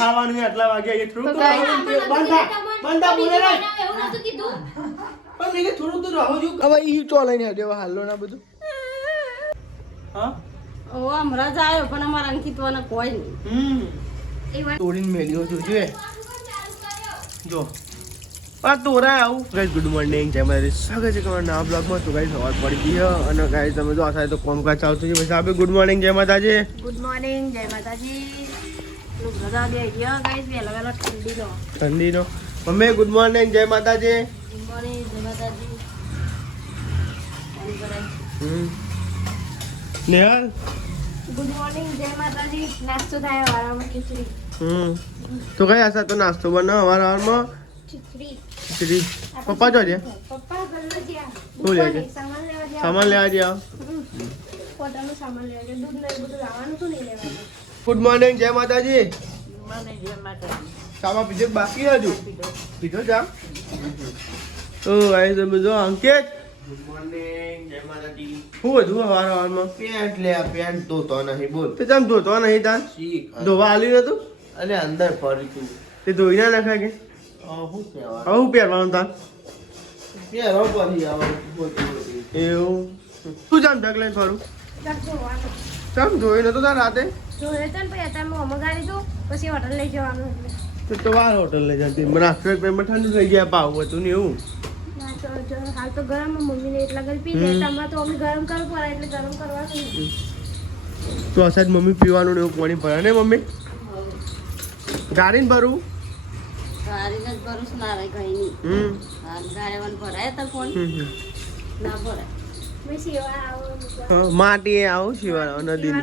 ખાવાનું છે આટલા વાગે એ થોડું તો બંધા બોલે રે એવું નતું કીધું પણ મેં થોડું તો રહો જો હવે ઈ ચો લઈને દેવા હાલો ના બધું હા ઓ હમણાં જ આવ્યો પણ અમારા અંકિતવાના કોઈ નહીં તોડીને મેલ્યો જોજે જો આ તોરા આવું ગાઈસ ગુડ મોર્નિંગ જય માતાજી સ્વાગત છે તમારા નવા બ્લોગમાં તો ગાઈસ સવાર પડી ગઈ છે અને ગાઈસ તમે જો આ સાથે તો કોમકાજ ચાલતું છે પછી આપણે ગુડ મોર્નિંગ જય માતાજી ગુડ મોર્નિંગ જય માતાજી લોક રજા દે ગયા ગાઈસ વેલા વેલા ઠંડીનો મમ્મી ગુડ મોર્નિંગ જય માતાજી ગુડ મોર્નિંગ જય માતાજી નેહાલ ગુડ મોર્નિંગ જય માતાજી નાસ્તો થાય વાળામાં ખીચડી તો કઈ આશા તો નાસ્તો બનાવ વારમાં ખીચડી ખીચડી પપ્પા જો છે પપ્પા ગલ્લો જ્યાં શું લે છે સામાન લેવા જ્યાં પોતાનું સામાન લેવા છે દૂધ ને બધું લાવવાનું શું નહીં લેવાનું ગુડ મોર્નિંગ જય માતાજી મને જય માતાજી સામા પીધે બાકી હજુ પીધો જા તો આઈ તમે જો અંકિત ગુડ મોર્નિંગ જય માતાજી શું હતું વારમાં પેન્ટ લે પેન્ટ ધોતો નહીં બોલ તે તમ ધોતો નહીં તાન શીખ ધોવા આલ્યું નતું અને અંદર ફરી તું તે ધોઈ ના નાખાય કે શું કહેવાય હવે હું પહેરવાનું તાન પેરો પછી આવવાનું એવું તું જામ ઢગ લઈને ફરું જોવાનું ચામ ધોઈ નતો તાર રાતે જોયે તને પછી અત્યારે મગાડી દઉં પછી હોટલ લઈ જવાનું એટલે તો વાર હોટલ લઈ જતી નાસ્તો પેમેન્ટ ઠંડુ થઈ ગયા પાવ હતું ને એવું ના તો હાલ તો ગરમ મમ્મીને એટલા ઘર પી લે તમારે તો અમે ગરમ કરવું પડે એટલે ગરમ કરવાનું નહીં. તો અસાદ મમ્મી પીવાનું ને એવું પાણી ભરે ને મમ્મી ગાડીને ભરવું ગાડીને જ ભરું છું ના રહે કઈ નહીં ગાડીમાં ભરાય તો ફોન ના ભરાય મેં સેવા આવો માટી આવું શિવાળા નદી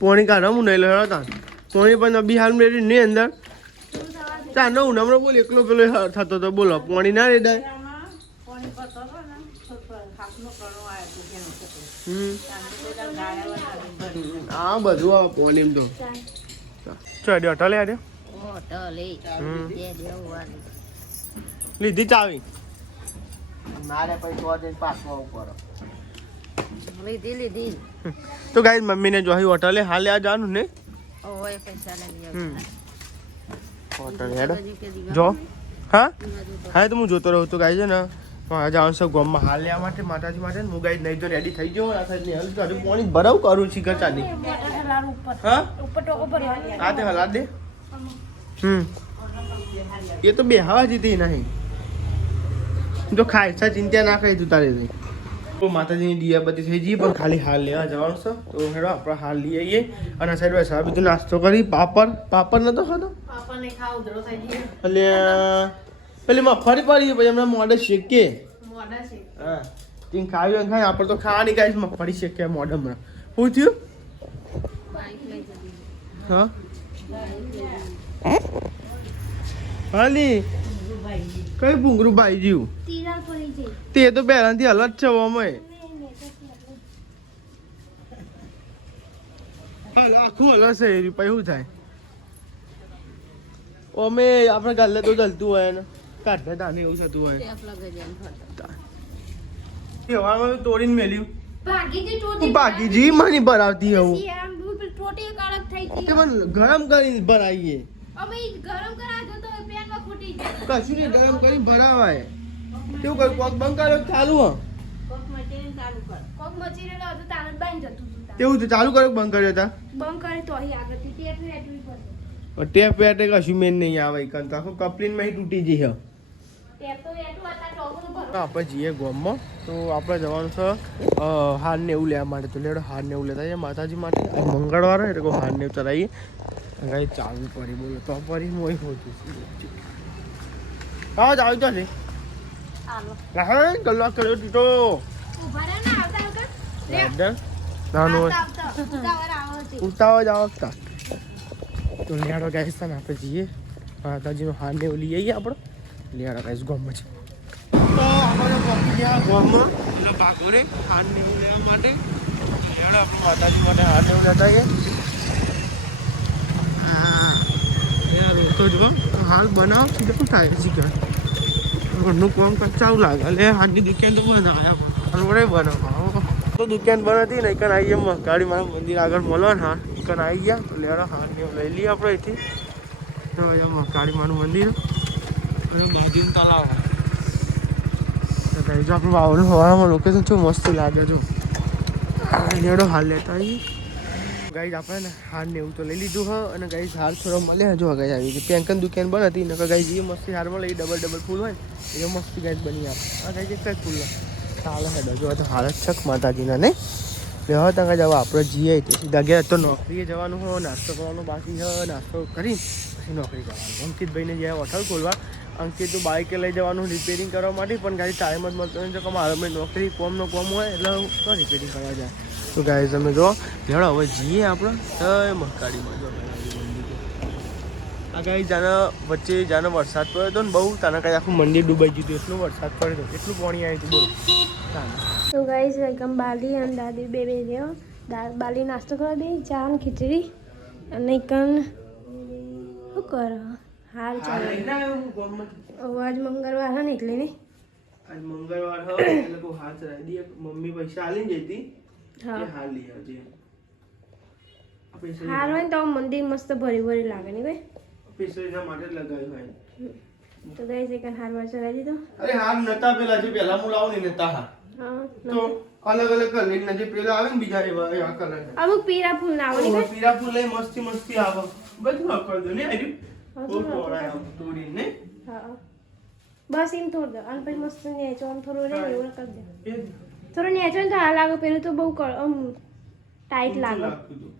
પોણી કાઢો હું નહીં લેવા તા પોણી પણ બિહાર મેરી નહીં અંદર ચા નવું નમરો બોલ એકલો પેલો થતો તો બોલો પોણી ના રે દાય પાણી પડતો હતો ને ખાસનો કણો આવ્યો આ બધું આ પોણી તો ચડ્યો હોટલે આડ્યો લીધી ચાવી મારે પછી તો જઈને પાછો ઉપર લીધી તો ગાઈ મમ્મીને જો હોટલે હાલે આ જવાનું ને ઓય પૈસા લઈ હોટલ હેડો જો હા હા તો હું જોતો રહું તો ગાઈ છે ને જવાનું છે ગોમમાં હાલ લેવા માટે માતાજી માટે હું ગાઈ નહીં તો રેડી થઈ ગયો આ સાઈડ હાલ તો હજુ પાણી ભરાવ કરું છું ચાલી હા ઉપર ટોકો ભરવાની આ તે હલા દે એ તો બે હવા જીતી નહીં જો ખાય છે ચિંતા ના કરી તું તારે નહીં તો માતાજીની દિયાબત્તી થઈ જઈએ પણ ખાલી હાલ લેવા જવાનું છે તો હેડો આપણે હાલ લઈ આવીએ અને સાઈડ બાય બધું નાસ્તો કરી પાપડ નતો ખાતો પાપાને ખાવ ઉધરો થઈ ગયો એટલે પેલી મફરી પડી પછી એમને મોડે શેકીએ મોડા છે હા તીન ખાવી ખાય આપણે તો ખાવાની ગાઈસ મફરી શેકીએ મોઢામાં શું થયું બાઈક લઈ જતી હા હાલી કઈ ભૂંગરું ભાઈ જીવ તિરાડ પડી છે તે તો પહેલાથી હલત છે અમે હાલ આખું હલત છે એ પછી શું થાય અમે આપણે ગાલે તો ચાલતું હોય ને કાઢે તાને એવું થતું હોય આપલા ગજાન ફરતા હવામાં તોડીને મેલ્યું ભાગીજી તું ટોટી બાકીજી માની ભરાવતી એવું આમ ટોટી કડક થઈ ગઈ કે મને ગરમ કરીને ભરાઈએ અમે ગરમ કરાજો તો પેનમાં ફૂટી જાય કશું નહીં ગરમ કરીને ભરાવાય કેવું કરું કોક બંધ કર્યો ચાલુ હા કોક મટીરિયલ ચાલુ કર કોક મટીરિયલ હતું તાર બાંધ જતું હતું તેવું તો ચાલુ કર્યો બંધ કર્યો હતા બંધ કરે તો અહીં આગળથી ટેપ રેટવી પડે ટેપ વેટે કશું મેન નહીં આવે કન તો આખું કપલીનમાં તૂટી જઈ ટેપ તો એટું હતા ટોકનું ભર આપણે જઈએ ગોમમાં તો આપણે જવાનું છે હાર ને એવું લેવા માટે તો લેડો હાર ને એવું લેતા જઈએ માતાજી માટે આજ મંગળવાર એટલે કોઈ હાર ને એવું ચલાવીએ કઈ ચાલવું પડી બોલો તો પડી હું અહીં પહોંચું હા જ આવી જશે હાલો હા કલાક કર્યો ટીટો ઉભા રહે ને આવતા આવતા નાનું આવતા ઉતાવળ આવો છે ઉતાવળ જ આવતા તો લેડો ગાઈસ ને આપણે જઈએ માતાજીનો હાર ને એવું લઈ આવીએ આપણે લેડો ગાઈસ ગોમમાં છે તો આપણે પહોંચી ગયા ગોમમાં એટલે ભાગોડે હાર ને એવું લેવા માટે લેડો આપણે માતાજી માટે હાર ને એવું લેતા આવીએ તો જો હાલ બનાવ શું થાય શીખવા ઘરનું કામ ચાલુ લાગે એટલે આજની દુકાન તો બંધ આવ્યા વડે બનાવ તો દુકાન બંધ હતી ને કન આવીએ ગાડી મારા મંદિર આગળ મળો ને હા કન આવી ગયા તો લેવાનો હા ને લઈ લઈએ આપણે અહીંથી તો અહીંયા કાળીમાનું મંદિર અને મહાદેવનું તળાવ તો કઈ જો આપણું વાવનું હવામાં લોકેશન શું મસ્ત લાગે જો લેડો હાલ લેતા આવીએ ગાઈઝ આપણે ને હાર ને એવું તો લઈ લીધું હ અને ગાઈઝ હાર થોડો મળે જો ગાઈઝ આવી ગઈ પેંકન દુકાન બની હતી નકર ગાઈઝ એ મસ્તી હારમાં લઈ ડબલ ફૂલ હોય ને એ મસ્તી ગાઈઝ બની આપે આ ગાઈઝ એક જ ફૂલ ચાલે હેડો જો તો હાલ જ છક માતાજીના નહીં હવે ત્યાં જવા આપણે જઈએ તો સીધા ગયા તો નોકરીએ જવાનું હોય નાસ્તો કરવાનો બાકી હોય નાસ્તો કરી પછી નોકરી જવાનું અંકિતભાઈને જે હોટલ ખોલવા અંકિત તો બાઇકે લઈ જવાનું રિપેરિંગ કરવા માટે પણ ગાડી ટાઈમ જ મળતો નથી કે મારે મેં નોકરી કોમનો કોમ હોય એટલે તો રિપેરિંગ કરવા જાય તો ગાડી તમે જો લેડો હવે જઈએ આપણે મહકાડીમાં જો આ ગાડી જાને વચ્ચે જાને વરસાદ પડ્યો હતો ને બહુ તાને કાંઈ આખું મંદિર ડૂબાઈ ગયું હતું એટલું વરસાદ પડ્યો હતો એટલું પાણી આવ્યું હતું બોલો તો ગાઈસ વેલકમ બાલી અને દાદી બે રહ્યો બાલી નાસ્તો કરવા દે ચા ને ખીચડી અને કન શું કરો હાલ ચાલે આજ મંગળવાર હે ને એટલે ને આજ મંગળવાર હે એટલે કો હાથ રાઈ દે મમ્મી પૈસા આલીને જઈતી હા હાલ લઈ આવજે હાર હોય ને તો મંદિર મસ્ત ભરી લાગે ને ભાઈ પૈસા માટે જ લગાવ્યું હોય તો ગાઈસ એક હાર માં ચલાવી દીધો અરે હાર નતા પેલા જે પેલા હું લાવું ને નતા હા તો અલગ અલગ કલર ને જે પેલા આવે ને બીજા એવા આ કલર અમુક પીરા ફૂલ ના આવે ને પીરા ફૂલ લઈ મસ્તી આવે બધું આકર દો ને આવ્યું બહુ તોડાય તોડી ને હા બસ એમ તોડ દો અને પછી મસ્ત નેચો આમ થોડું રે એવું કરી દે થોડું નેચો ને તો આ લાગે પેલું તો બહુ ટાઈટ લાગે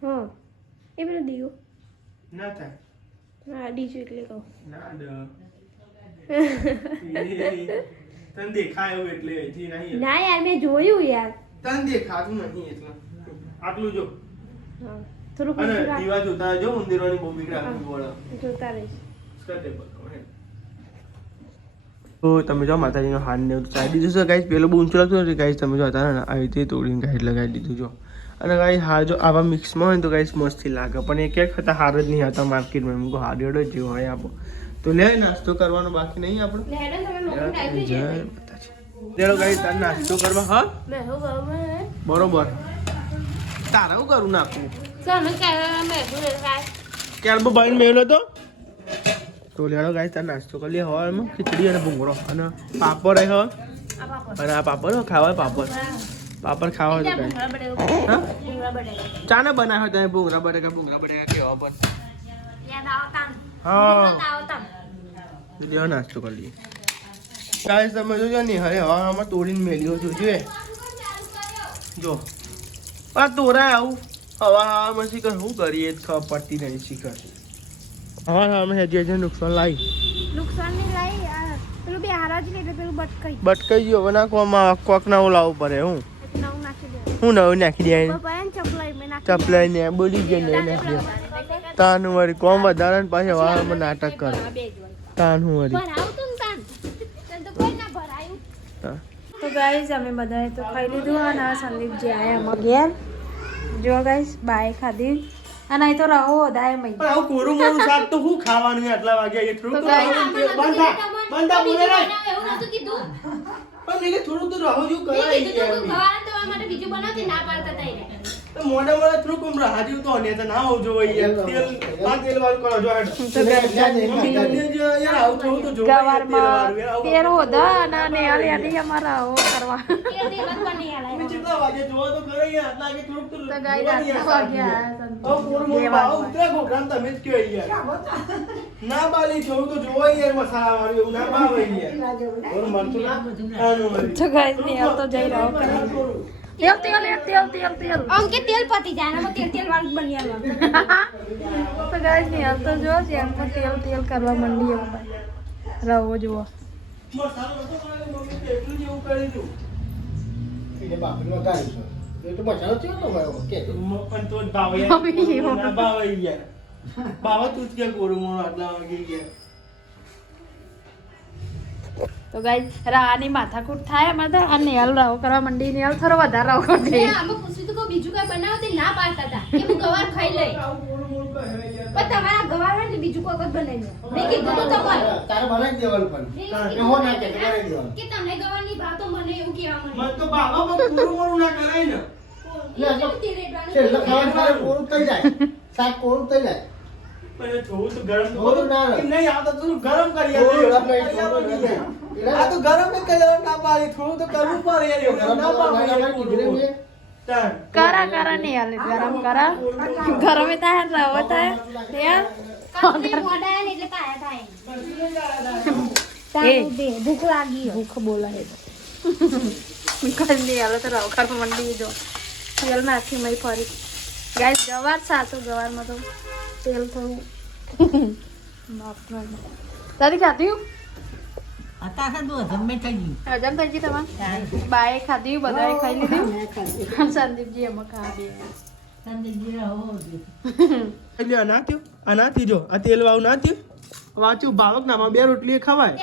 હા એ પેલું દીવું ના થાય હા ડીજું એટલે કહું ના દ તને દેખાય એવું એટલે એથી નહીં ના યાર મેં જોયું યાર તને દેખાતું નહીં એટલે આટલું જો હા થોડું અને ખુશ રાખ દીવા જોતા જો મંદિરોની બહુ બીક રાખવી પડે જોતા રહીશ તો તમે જો માતાજીનો હાથ ને ચાઈ દીધું છે ગાઈસ પેલો બહુ ઊંચો લાગતો નથી ગાઈસ તમે જો હતા ને આવી રીતે તોડીને ગાઈસ લગાવી દીધું જો અને ગાઈસ હાર જો આવા મિક્સમાં હોય તો ગાઈસ મસ્તથી લાગે પણ એક એક હતા હાર જ નહીં હતા માર્કેટમાં એમ કહો હાર એડો જેવો હોય આપો તો લે નાસ્તો કરવાનો બાકી નહીં આપણો લેડો તમે મોકું ટાઈપ જય માતાજી લેડો ગાઈસ તાર નાસ્તો કરવા હા મે હો ગમે બરોબર તારે હું કરું નાખું તમે કે મે ભૂલે રાખ ક્યારે ભાઈ મેલો તો તો લેડો ગાઈસ તાર નાસ્તો કરી લે હવામાં ખીચડી અને ભૂંગળો અને પાપડ હે અને આ પાપડ ખાવા પાપડ ખાવા તો ગાઈસ હા ચાને બનાવ્યો તમે ભૂંગળા બટેકા કેવા પણ યાદ આવતા હા આવતા તો લેવો નાસ્તો કરી લઈએ ગાઈસ તમે જોજો ને હવે હવામાં તોડીને મેલ્યો છું જો આ તોરાય આવું હવામાં શીખર શું કરીએ ખબર પડતી નહીં શીખર હા અમે હજી નુકસાન લાવી નુકસાન ની લઈ પેલું બે હારા જ એટલે પેલું બટકાઈ ગયો હવે નાખવામાં કોક નવું લાવવું પડે હું નવું નાખી દે હું નવું નાખી દે પપ્પા ચપલાઈ મે નાખી ચપલાઈ ને બોલી ગયો ને નાખી દે તાનું વળી કોમ વધારે ને પાછા વાળમાં નાટક કરે તાનું વળી તો ગાઈઝ અમે બધાએ તો ખાઈ લીધું અને આ સંદીપજી આયા અમારા ઘેર જો ગાઈઝ બાય ખાધી અને અહીં તો રહો દાય મઈ પણ આવું કોરું મોરું શાક તો હું ખાવાનું છે આટલા વાગે એટલું તો બંધા બોલે રે એવું નતું કીધું પણ મેં થોડું તો રહો જો કરાય કીધું તું ખવાના તો માટે બીજું બનાવતી ના પાડતા તઈ રે તો મોઢા થોડું કોમ રાજી તો ને તો ના આવજો યાર તેલ વાળું કરો જો યાર આવું થોડું તો જો ગવારમાં તેલ હોદા અને નેહાલ યાદી અમારા આવો કરવા કે દેવત બની આલા કેટલા વાગે જોવા તો કરે યાર આટલા વાગે થોડુંક તો ગાઈ રાત વાગ્યા કોરું મોરું બાવ ઉતરા ગોગરામ તમે જ કયો યાર ના બાલી થોડું તો જોવા યાર મસાલા વાળું એવું ના ભાવે યાર ઓર મરતું ના તો ગાઈઝ નેહાલ તો જઈ રહ્યો કરે તેલ અંકે તેલ પતી જાય ને તેલ વાળું બની આલા તો ગાઈઝ નેહાલ તો જો જેમ તો તેલ કરવા માંડી એમ રહો જુઓ મસાલો તો મમ્મી કેટલું જેવું કરી દઉં એટલે બાપરીમાં ગાડી છે એ તો મસાલો થયો તો મારો કે પણ તો ભાવ યાર ના ભાવ યાર ભાવ તું જ કે કોરું મોર આટલા વાગે ગયા તો ગાઈઝ રાની માથાકૂટ થાય અમારે તો આ નેહાલ રાવ કરવા માંડી નેહાલ થોડો વધારે રાવ કરી દે આમ પૂછ્યું તો બીજું કઈ બનાવો તે ના પાડતા હતા કે હું ગવાર ખાઈ લઈ પણ તમારા ગવાર હોય ને બીજું કોઈ બનાવી દે મેં કીધું તો તમારે તારે બનાવી દેવાનું પણ એ હો ના કે બનાવી દેવાનું કે તમને ગવાર ની ભાવ તો મને એવું કહેવા મને મન તો બાબા પણ કોરું મોરું ના કરાય ને છેલ્લે ખાવાનું સારું કોરું થઈ જાય શાક કોરું થઈ જાય મને થોડું તો ગરમ થોડું ના એમ નહીં આવતો તું ગરમ કરી થોડું આપ. ગરમ નહીં, થોડું નહીં. આ તો ગરમ જ કરી દેવાનું, ના પાડી થોડું તો કરવું પડે યાર એવું ના પાડવું યાર થોડું. તાન. કરા નહીં હાલે ગરમ કરા ગરમે થાય રવો થાય યાર ભૂખ લાગી ભૂખ બોલાય કઈ નહીં હાલે તો રવ કરવા મંડી જો તેલ નાખી મય ફરી ગાઈસ ગવાર સાચો ગવારમાં તો તેલ થોડું દાદી ખાધી હજમ થઈ ગઈ તમારે બાએ ખાધી બધાએ ખાઈ લીધું સંદીપજી એમાં ખાધી એટલે આ ના થયું આ ના થયું જો આ તેલ વાળું ના થયું વાંચ્યું ભાવક નામાં 2 રોટલી ખવાય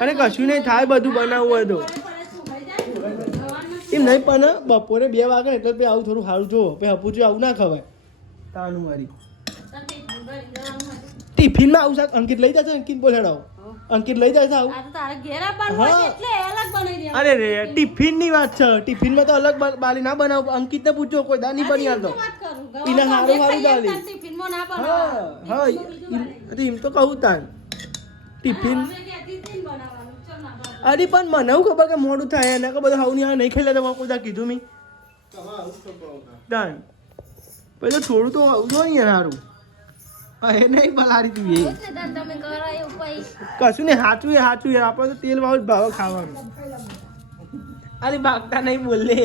અને કશું નહીં થાય બધું બનાવવું હોય તો એમ નહીં પણ બપોરે 2 વાગે એટલે પછી આવું થોડું સારું જોવો પછી હપુચું આવું ના ખવાય તાનું મારી ટિફિનમાં આવું શાક અંકિત લઈ જશે અંકિત બોલાડાવો અંકિત લઈ જશે આવું અરે રે ટિફિન ની વાત છે ટિફિનમાં તો અલગ બાલી ના બનાવ અંકિત ને પૂછો કોઈ દા નહીં બની આવતો એને સારું સારું દાલી હા એમ તો કહું તાન ટિફિન અરે પણ મને એવું ખબર કે મોડું થાય એને કે બધા હાવ નહીં ખાઈ લેતા કોઈ દા કીધું મેં તાન પછી થોડું તો આવું જોઈએ સારું એ નહીં બલારી તું એ કશું નહીં સાચું યાર આપણે તો તેલ વાળું જ ભાવ ખાવાનું અરે ભાગતા નહીં બોલે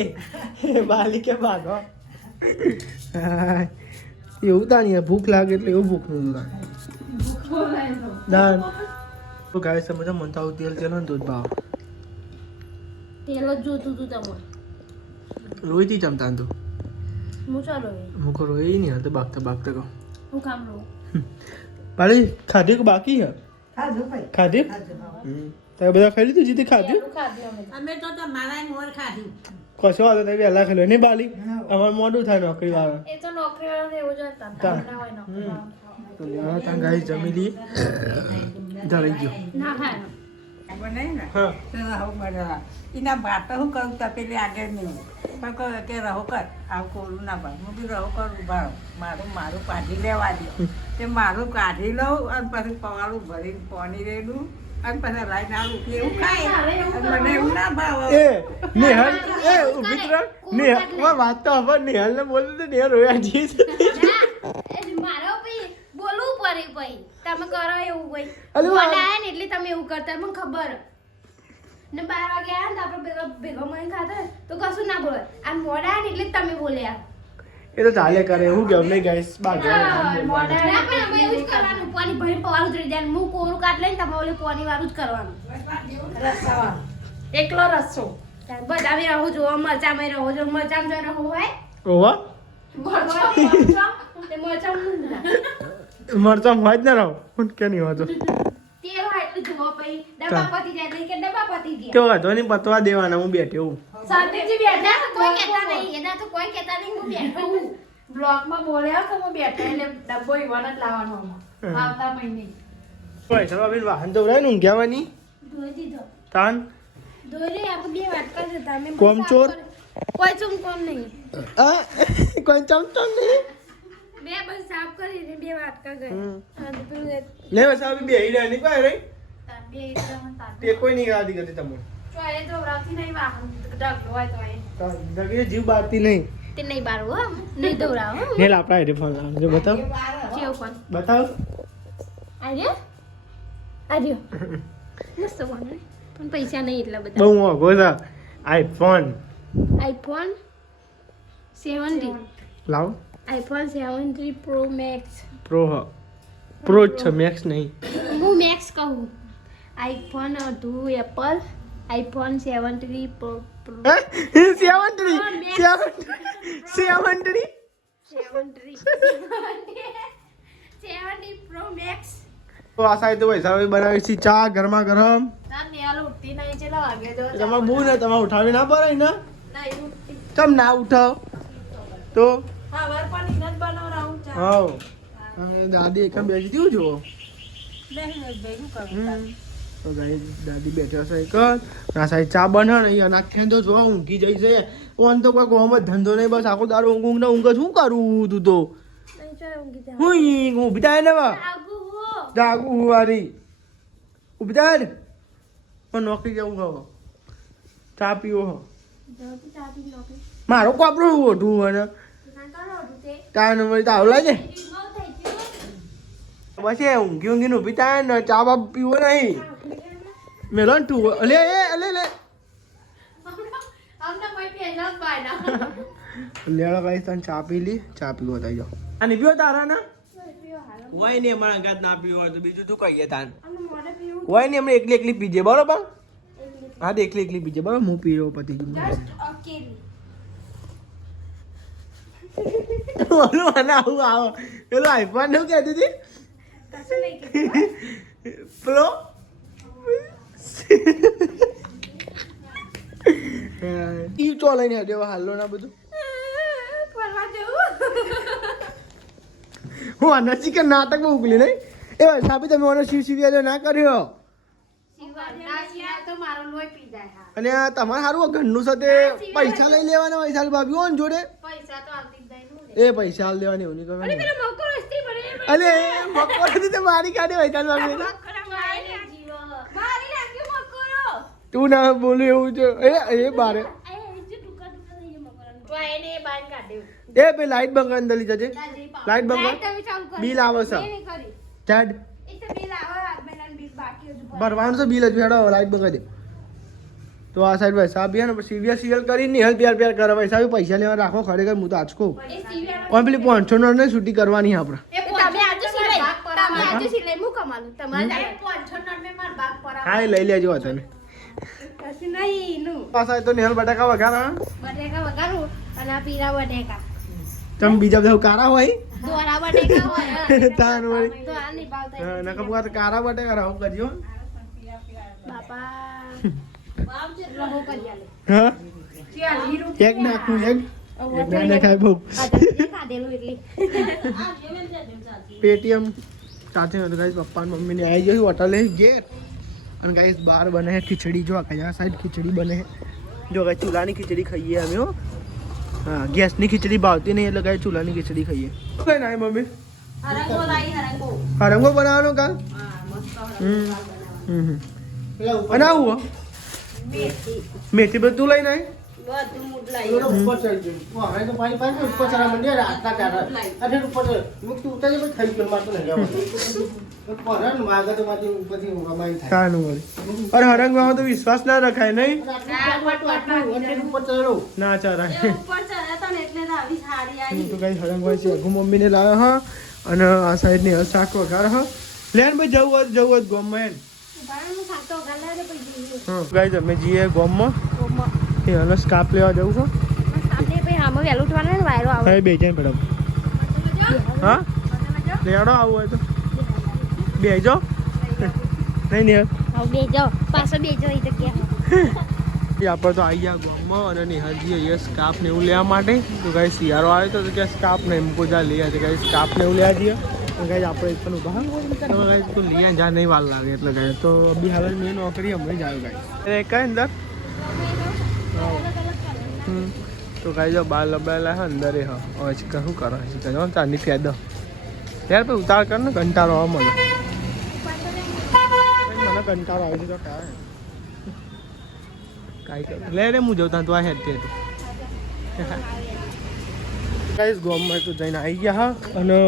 બાલી કે ભાગો એવું તાન યાર ભૂખ લાગે એટલે એવું ભૂખનું તાન દાન તો ગાય સમજ મન તો આવું તેલ ચલો ને તો જ ભાવ તેલ જ જોતું તું તમારે રોઈતી જમતા તું હું ચાલો મુકો રોઈ નહીં હાલ તો બાગતા કહો હું કામ રહું બાલી ખાધી કે બાકી હે ખાધી તમે બધા ખાઈ લીધું જીતે ખાધી કશો વાંધો નહીં વહેલા ખાઈ લો નહીં બાલી અમારે મોડું થાય નોકરી વાળા એ તો નોકરી વાળા એવું જ હતા તો લેવા ત્યાં ગાય જમી લઈએ ધરાઈ ગયો ના ખાય હા એના વાત હું કરું તો પેલી આગળ નહીં પણ કહું કે રહો કર આવું કોરું ના ભાઈ હું બી રહો કર ઉભા મારું કાઢી લેવા દે તે મારું કાઢી લઉં અને પછી પવાળું ભરીને પાણી રેડું અને પછી લાઈને આવું એવું ખાય અને મને એવું ના ભાવે એ નિહાલ એ ઊભી રહો નિહાલ વાત તો હવે નિહાલ ને બોલતું તો નિહાલ રોયા જી મારો ભાઈ બોલવું પડે ભાઈ તમે કરો એવું ભાઈ અરે વાહ. મોડા આયા ને એટલે તમે એવું કરતા મને ખબર ને 12 વાગે આયા ને તો આપણે ભેગા મળીને ખાતા ને તો કશું ના બોલે આ મોડા આયા ને એટલે જ તમે બોલ્યા એ તો ચાલે કરે હું કેમ નહીં ગાઈસ બાકી મોડા ના પણ અમે એવું જ કરવાનું પાણી ભરી પવાળું ઉતરી જાય હું કોરું કાટ લઈને તમે ઓલે પાણી વાળું જ કરવાનું એકલો રસ્સો બધા મેં રહો જો મરચા મેં રહો જો મરચા જો રહો હોય ઓવા તે મરચા મુંડા મરચા હોય જ ના રહો હું કે નહીં હોતો તેલ હોય એટલે જુઓ પછી ડબ્બા પતી જાય નહીં કે ડબ્બા પતી ગયા કેવો હતો નહીં પતવા દેવાના હું બેઠો હું શાંતિજી બેઠા તો કોઈ કહેતા નહીં એના તો કોઈ કહેતા નહીં હું બેઠો હું બ્લોગમાં બોલ્યા તો હું બેઠા એટલે ડબ્બો ઈવન જ લાવવાનો આમાં આવતા મહિને હોય ચલો અભી વાહન તો રહે ને ઊંઘ્યાવાની ધોઈ દીધો તાન ધોઈ રે આપણે બે વાટકા જ હતા અમે કોમ ચોર? કોઈ ચૂમ કોમ નહીં કોઈ ચમચમ નહીં બે બસ સાફ કરીને બે વાટકા ગઈ અને પેલું ને બસ આવી બે હીરા ની કોઈ રહી બે એકદમ તાર તે કોઈ નહીં ગાતી કરતી તમને ચોય તો રાતી નહીં વાહન ઢગલો હોય તો એ દગી જીવ બારતી નહીં તે નહીં બાર હો નહીં દોરાવ હો ને આપણા હેડફોન લાવ જો બતાવ કેવો ફોન બતાવ આર્યો આર્યો મસ્ત ફોન હે પણ પૈસા નહીં એટલા બધા બહુ મોંઘો છે આઈફોન આઈફોન 70 લાવ iPhone 70 pro max pro pro જ છે મેક્સ નહીં હું મેક્સ કહું આઈફોન અડધું Apple iPhone 70 pro 70 pro max તો આ સાઈડ તો પૈસા બનાવી છે ચા ગરમા ગરમ તાર નેલ ઉઠતી નહીં ચેલા વાગે જો તમારે બહુ ને તમે ઉઠાવી ના પડે ને નહીં ઉઠતી તમ ના ઉઠાવ તો હા વાર પણ ઇનજ બનાવરાવું ચા હા અને દાદી એકમ બેસી દીધું જો તો ગાઈ દાદી બેઠા છે એક આ સાઈડ ચા બને ને અહીંયા નાખીને તો જો ઊંઘી જઈ છે ઓન તો કોઈ ગોમ જ ધંધો નહીં બસ આખો દારૂ ઊંઘ ને ઊંઘ શું કરું તું તો નહીં ચાલ હું ઊભી થાય ને વા જાગું હું વારી ઊભી થાય ને પણ નોકરી જવું હવે ચા પીવો હો મારો કોપરું ઓઢું અને તાર નંબર તાવ લાગે પછી ઊંઘી ઊંઘીને ઊભી થાય ને ચા બાપ પીવો નહીં મેલો ને તું અલે અલે લે લેવા ગાઈસ તને ચા પી લી ચા પીવો થઈ જાઓ આ નહીં પીવો તારા ને કોઈ નહીં અમારા અંગાત ના પીવો હોય તો બીજું તું કહીએ તાન કોઈ નહીં અમને એકલી એકલી પીજે બરોબર હા તો એકલી એકલી પીજે બરોબર હું પી રહ્યો પતિ ઓલું મને આવું આવો પેલું આઈફોન નું કહેતી હતી પેલો ઈ ચો લઈને દેવા હાલો ના બધું હું અનસી કે નાટકમાં ઉકલી નહીં એ ભાઈ સાબી તમે મને શિવ ના કર્યો અને આ તમારે સારું ઘરનું સાથે પૈસા લઈ લેવાના વૈશાલ ભાભી હોય ને જોડે એ પૈસા હાલ દેવાની એવું નહીં કરવાની અલે મકોર તો મારી કાઢે વૈશાલ ભાભી તું ના બોલું એવું છે એ બારે એ બે લાઈટ બંધ અંદર લઈ જજે લાઈટ બંધ બિલ આવે છે ચાડ ભરવાનું છે બિલ જ ભેડો લાઈટ બંધ દે તો આ સાઈડ ભાઈ સાહેબ ને સીવીએસ સીએલ કરી નહીં હેલ્પ પ્યાર પ્યાર કરે ભાઈ સાહેબ પૈસા લેવા રાખો ખરેખર હું તો આજકો કોઈ પેલી 500 ને છૂટી કરવાની આપણે હા એ લઈ લેજો તને પાછા તો નેહલ બટાકા વઘારા તમે બીજા બધા કારા હોય તાન હોય નકા પુઆ કારા બટાકા રાવ કરજો હા એક નાખું એક ના ખાય બહુ પેટીએમ સાથે ગાઈસ પપ્પા ને મમ્મી ને આવી ગઈ હોટલે ગેટ અને ગાઈસ બહાર બને છે ખીચડી જો આ સાઈડ ખીચડી બને જો ગાઈસ ચૂલાની ખીચડી ખાઈએ અમે હો હા ગેસની ખીચડી ભાવતી નહીં એટલે ગાઈસ ચૂલાની ખીચડી ખાઈએ કઈ ના મમ્મી હરંગો બનાવવાનો કાલ અને આવું મેથી બધું લઈને આવી ઉપર ચડી ગયું હવે તો પાણી પાણી ઉપર ચડા મંડ્યા રાતના ચાર ઉપર મુક તું ઉતારી પણ થઈ ગયો મારતો નહીં આવતો માગા તો માંથી ઉપરથી રમાઈ થાય કાનું વળી અરે હરંગવામાં તો વિશ્વાસ ના રખાય નહીં ઉપર ચડો ના ચરાય ઉપર ચડ્યા ને એટલે આવી સારી આવી તો કઈ હરંગવાય છે અઘુ મમ્મીને લાવ્યો હા અને આ સાઈડ ની શાક વઘાર હા લેન ભાઈ જવું હોય ગોમમાં હા ગાઈસ અમે જઈએ ગોમમાં એ હલો સ્કાપ લેવા જવું છો હા બે જાય મેડમ હા લેડો આવું હોય તો બેજો નહીં ને આપણે તો આવી ગયા ગામમાં અને નિહાલજી અહીંયા સ્કાપ ને એવું લેવા માટે તો ગાઈ શિયાળો આવે તો કે સ્કાપ ને એમ કોઈ જા લઈ આવે ગાઈ સ્કાપ ને એવું લેવા જઈએ ગાઈ આપણે એક પણ ઉભા ગાઈ તો લઈ જા નહીં વાર લાગે એટલે ગાઈ તો બી હાલ મેં નોકરી હમણાં જ આવ્યો ગાઈ કઈ અંદર તો ગાઈ જો બાર લબાયેલા હે અંદર એ હા શું કરો છે ચાની ફેદ યાર પછી ઉતાર કર ને કંટાળો આવે મને કંટાળો આવે છે તો કાંઈ કર લે રે હું જઉં તું આ હેડ તે ગાઈસ ગોમમાં તો જઈને આવી ગયા હા અને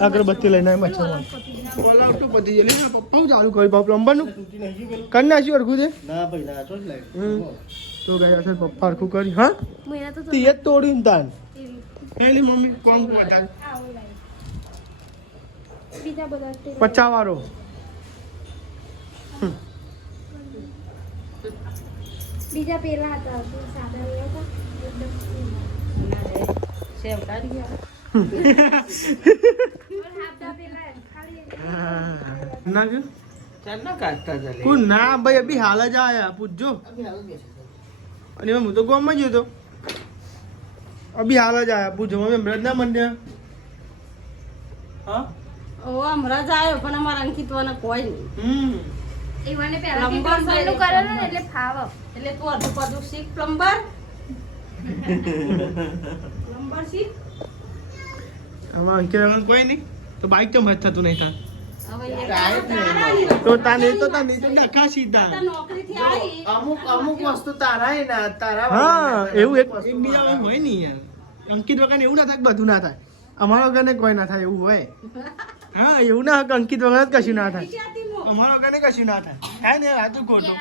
અગરબત્તી લઈને આવ્યા મચ્છર બોલાવતું પતી જલી ને પપ્પા ચાલુ કરી પાપ પ્લમ્બરનું કરી નાખ્યું અરખું દે ના ભાઈ ના તો જ લાગે તો ગયા સર પપ્પા અરખું કરી હા તી જ તોડ્યું તાન એલી મમ્મી કોણ કોણ પચાસ વાળો બીજા પેલા હતા સાદા લેવા સેવ કાઢી ગયા ના કે ચાલ ના કાઢતા ચાલે કોણ ના ભાઈ અભી હાલ જ આયા પૂછજો અને હું તો ગામમાં જ હતો અભી હાલ જ આયા પૂછજો મમ્મી હમણાં જ ના મંડ્યા હા ઓ હમણાં જ આવ્યો પણ અમારા અંકિતવાને કોઈ નહીં એવાને પહેલાથી પ્લમ્બરનું કરેલું ને એટલે ફાવ એટલે તું અડધું પડધું શીખ પ્લમ્બર આમાં અંકે રંગ કોઈ નહીં તો બાઈક તો મત થતું નહીં તાર ટાઈટ નહીં. તો તાને તો ડખા સીધા નોકરીથી આવી અમુક વસ્તુ તારા ના તારા હા એવું એક બીજા હોય નહીં યાર અંકિત વગર એવું ના થાય કે બધું ના થાય અમારા વગર કોઈ ના થાય એવું હોય હા એવું ના હોય કે અંકિત વગર જ કશું ના થાય અમારા વગર કશું ના થાય કાંઈ નહીં આ તું ખોટું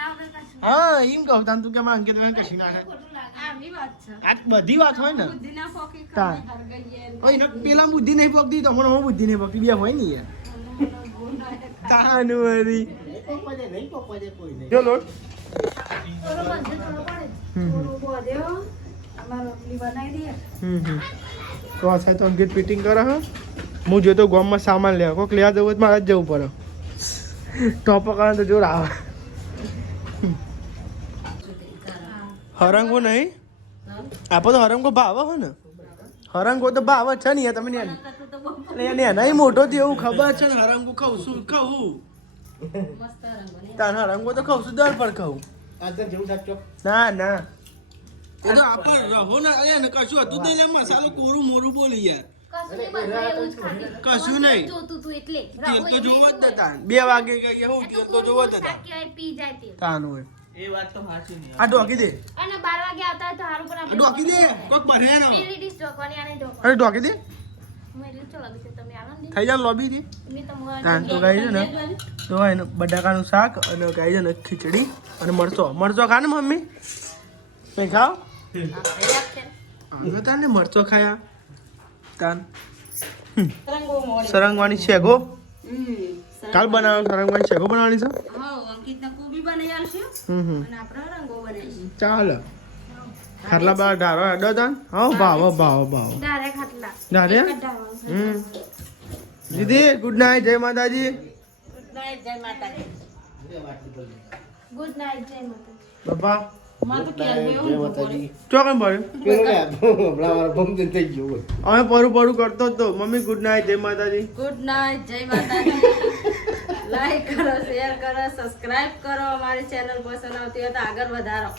હા એમ કહું તાન તું કે અમારા અંકિત વગર કશું ના થાય આવી વાત છે આ બધી વાત હોય ને બુદ્ધિના ફોકી તાર. ઓય ને પેલા બુદ્ધિ નહીં પકડી તો અમારે બુદ્ધિ નહીં પકડી બે હોય ને યાર તાનું વળી પપ્પાજે નહીં પપ્પાજે કોઈ નહીં. જો લોટ તો આ સાહેબ તો અંકિત ફિટિંગ કરે હા હું જો તો ગામમાં સામાન લેવા કોઈક લેવા જવું હોય તો મારે જ જવું પડે ટોપો કરે તો જોર આવે હરંગો નહીં આપો તો હરંગો ભાવ હો ને હરંગો તો ભાવ છે ને યાર તમે ને એના મોટો થયો એવું ખબર છે ને હરંગો ખાઉં છું ખાઉં તાર હરંગો તો ખાઉં છું દર પર ખાઉં આ તો જેવું સાચો ના ના એ તો આપણ રહો ને અરે ને કશું હતું નહીં લે મસાલો કોરું મોરું બોલી યાર કશું નહીં તેલ તો જોવો જ નતા 2 વાગે ગઈ હું તેલ તો જોવો જ નતા તાનું હોય એ વાત તો સાચી નહીં. આ ડોકી દે અને 12 વાગે આવતા હોય તો હારું પણ આપણે ડોકી દે કોક ભરે ના પેલી ડીશ ઢોકવાની આને ઢોકવાની અરે ડોકી દે હું એટલું ચલો છે તમે આવો ને થઈ જાય લોબી દે મેં તમને તાન તો ગાઈ છે ને તો એને બટાકાનું શાક અને ગાઈ છે ને ખીચડી અને મરચો ખા ને મમ્મી નહીં ખાવ આગળ તાન ને મરચો ખાયા તાન સરંગવાની શેગો કાલ બનાવો સરંગવાની શેગો બનાવવાની છે અંકિતને કોબી બનાવી આવશે હમ અને આપણે રંગો બનાવીશું ચાલ ખાટલા બાર ઢારો હેડો તાન હા ભાવ ડારે ખાટલા ડારે હમ દીદી ગુડ નાઇટ જય માતાજી જય માતાજી ગુડ નાઇટ જય માતા બાપા માં તો કેમ જય માતાજી. ચોકન પડ્યું પેલો લે, હમણાં મારો બમ દિન થઈ ગયો હોય. અમે પડું કરતો જ તો મમ્મી ગુડ નાઇટ જય માતાજી ગુડ નાઇટ જય માતાજી લાઈક કરો શેર કરો સબસ્ક્રાઇબ કરો અમારી ચેનલ પસંદ આવતી હોય તો આગળ વધારો